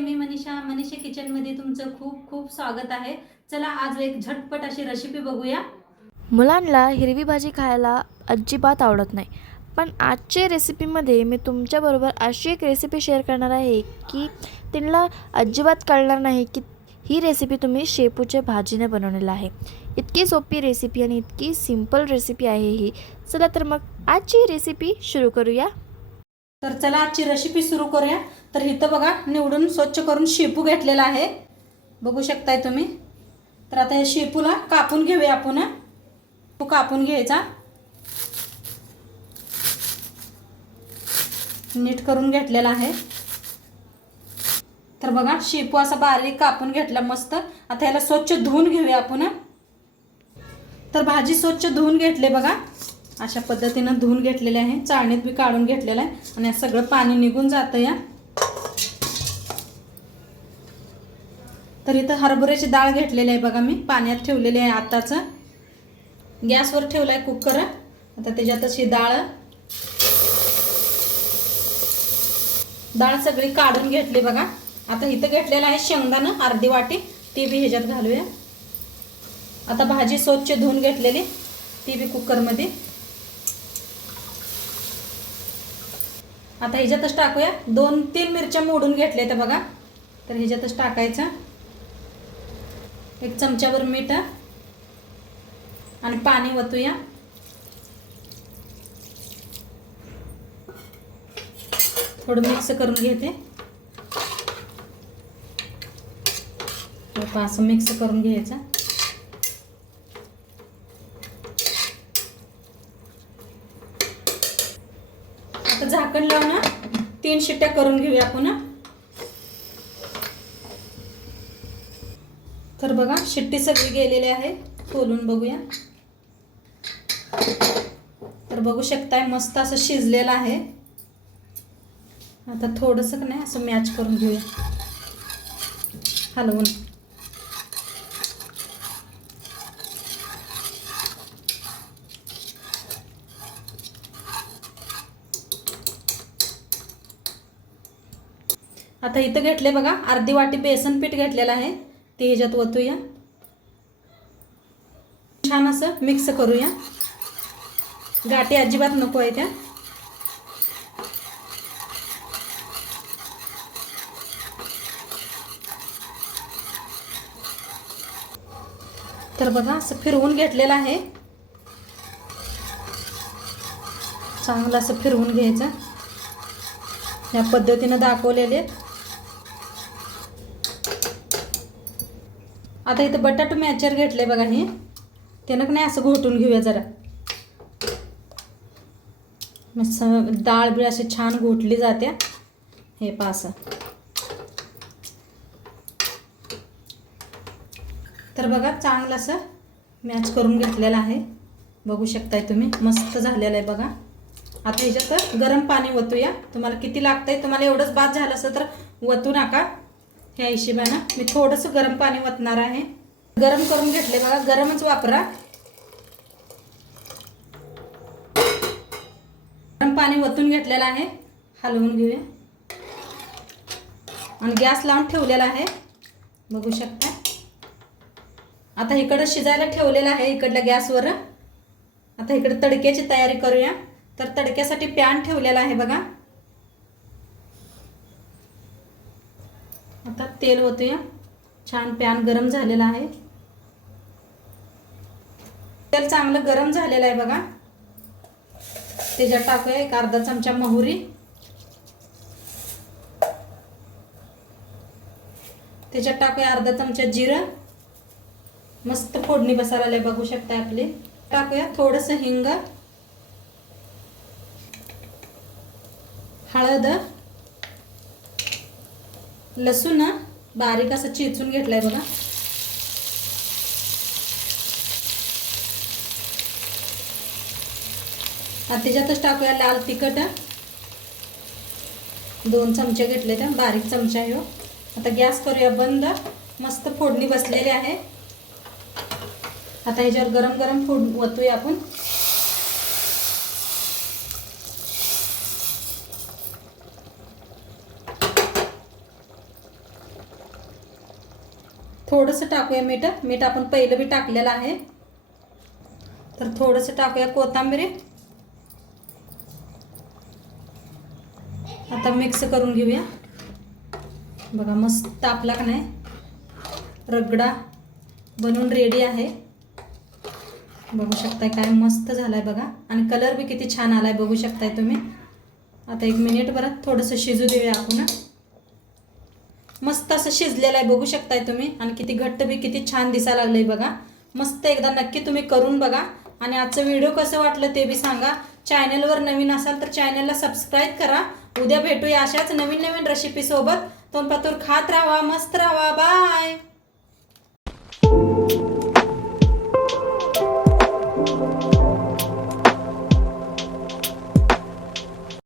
मनीषा मनीषा किचनमध्ये तुमचं खूप खूप स्वागत आहे. चला आज एक झटपट अशी रेसिपी बघूया. मुलांना हिरवी भाजी खायला अजिबात आवडत नाही. पण आजच्या रेसिपीमध्ये मी तुमच्याबरोबर अशी एक रेसिपी शेअर करणार आहे की त्यांना अजिबात कळणार नाही की ही रेसिपी तुम्ही शेपूच्या भाजीने बनवलेलं आहे. इतकी सोपी रेसिपी आणि इतकी सिंपल रेसिपी आहे ही. चला तर मग आजची रेसिपी सुरू करूया. तर चला आजची रेसिपी सुरू करूया. तर इथं बघा निवडून स्वच्छ करून शेपू घेतलेला आहे. बघू शकताय तुम्ही? तर आता या शेपूला कापून घेऊया आपण तो कापून घ्यायचा. नीट करून घेतलेला आहे. तर बघा शेपू असा बारीक कापून घेतला मस्त. आता याला स्वच्छ धुवून घेऊया आपण तर भाजी स्वच्छ धुवून घेतले बघा. अशा पद्धतीनं धुवून घेतलेले आहे. चाळणीत बी काढून घेतलेलं आहे. आणि सगळं पाणी निघून जातं या. तर इथं हरभऱ्याची डाळ घेतलेली आहे बघा मी. पाण्यात ठेवलेली आहे आताचं. गॅसवर ठेवलं आहे कुकर. आता त्याच्यातच ही डाळ. डाळ सगळी काढून घेतली बघा. आता इथं घेतलेलं आहे शेंगदाणं अर्धी वाटी. ती बी ह्याच्यात घालूया. आता भाजी स्वच्छ धुवून घेतलेली. ती बी कुकरमध्ये. आता ह्याच्यातच टाकूया. दोन तीन मिरच्या मोडून घेतल्या त्या बघा. तर ह्याच्यातच टाकायचं. एक चमच्यावर मीठ. आणि पाणी वतूया. थोडं मिक्स करून घेते. असं मिक्स करून घ्यायचं. तर झाकण लावून तीन शिट्ट्या करून घेऊया आपण तर बघा शिट्टी सगळी गेलेली आहे खोलून बघूया. तर बघू शकताय मस्त असं शिजलेलं आहे. आता थोडंसं नाही असं मॅच करून घेऊया. हलवून. आता इथं घेतले बघा अर्धी वाटी बेसन पीठ घेतलेलं आहे. ते ह्याच्यात ओतूया. छान असं मिक्स करूया. गाठी अजिबात नको आहे त्या. तर बघा असं फिरवून घेतलेलं आहे. चांगलं असं फिरवून घ्यायचं. या पद्धतीनं दाखवलेले आता इथं बटाटो मॅचर घेतले बघा हे. त्यानं का नाही असं घोटून घेऊया जरा. मस्त डाळ बिळ अशी छान घोटली जाते हे पास तर बघा चांगलं असं मॅच करून घेतलेलं आहे. बघू शकताय तुम्ही. मस्त झालेलं आहे बघा. आता ह्याच्यात गरम पाणी ओतूया तुम्हाला किती लागतंय? तुम्हाला एवढंच बाद झालं असं तर वतू नका. ह्या हिशेबानं मी थोडंसं गरम पाणी वतणार आहे. गरम करून घेतले बघा गरमच वापरा. गरम पाणी वतून घेतलेलं आहे. हलवून घेऊया. आणि गॅस लावून ठेवलेला आहे. बघू शकता. आता इकडं शिजायला ठेवलेलं आहे इकडल्या गॅसवर. आता इकडे तडक्याची तयारी करूया. तर तडक्यासाठी पॅन ठेवलेला आहे बघा. आता तेल ओतूया. छान पॅन गरम झालेला आहे. तेल चांगलं गरम झालेलं आहे बघा. त्याच्यात टाकूया एक अर्धा चमचा मोहरी. त्याच्यात टाकूया अर्धा चमचा जिरं. मस्त फोडणी बसायला बघू शकता आपली. टाकूया थोडंसं हिंग. हळद. लसूण बारीक असं चिचून घेतलाय बघा. आता त्याच्यातच टाकूया लाल तिखट. दोन चमचे घेतले त्या बारीक चमचा हो आता गॅस करूया बंद. मस्त फोडणी बसलेली आहे. आता ह्याच्यावर गरम गरम फोड ओतूया आपण. थोडंसं टाकूया मीठ. मीठ आपण पहिलं बी टाकलेलं आहे. तर थोडंसं टाकूया कोथिंबीर. आता मिक्स करून घेऊया. बघा मस्त आपला का नाही? रगडा बनवून रेडी आहे. बघू शकताय काय मस्त झालाय बघा. आणि कलर बी किती छान आलाय बघू शकताय तुम्ही. आता एक मिनिट परत थोडंसं शिजू देऊया आपण. मस्त असं शिजलेलं आहे बघू शकताय तुम्ही. आणि किती घट्ट बी किती छान दिसायला लागलंय बघा. मस्त एकदा नक्की तुम्ही करून बघा. आणि आजचं व्हिडिओ कसं वाटलं ते बी सांगा. चॅनलवर नवीन असाल तर चॅनलला सबस्क्राईब करा. उद्या भेटूया अशाच नवीन नवीन रेसिपीसोबत तोंडपातूर खात राहा मस्त राहा. बाय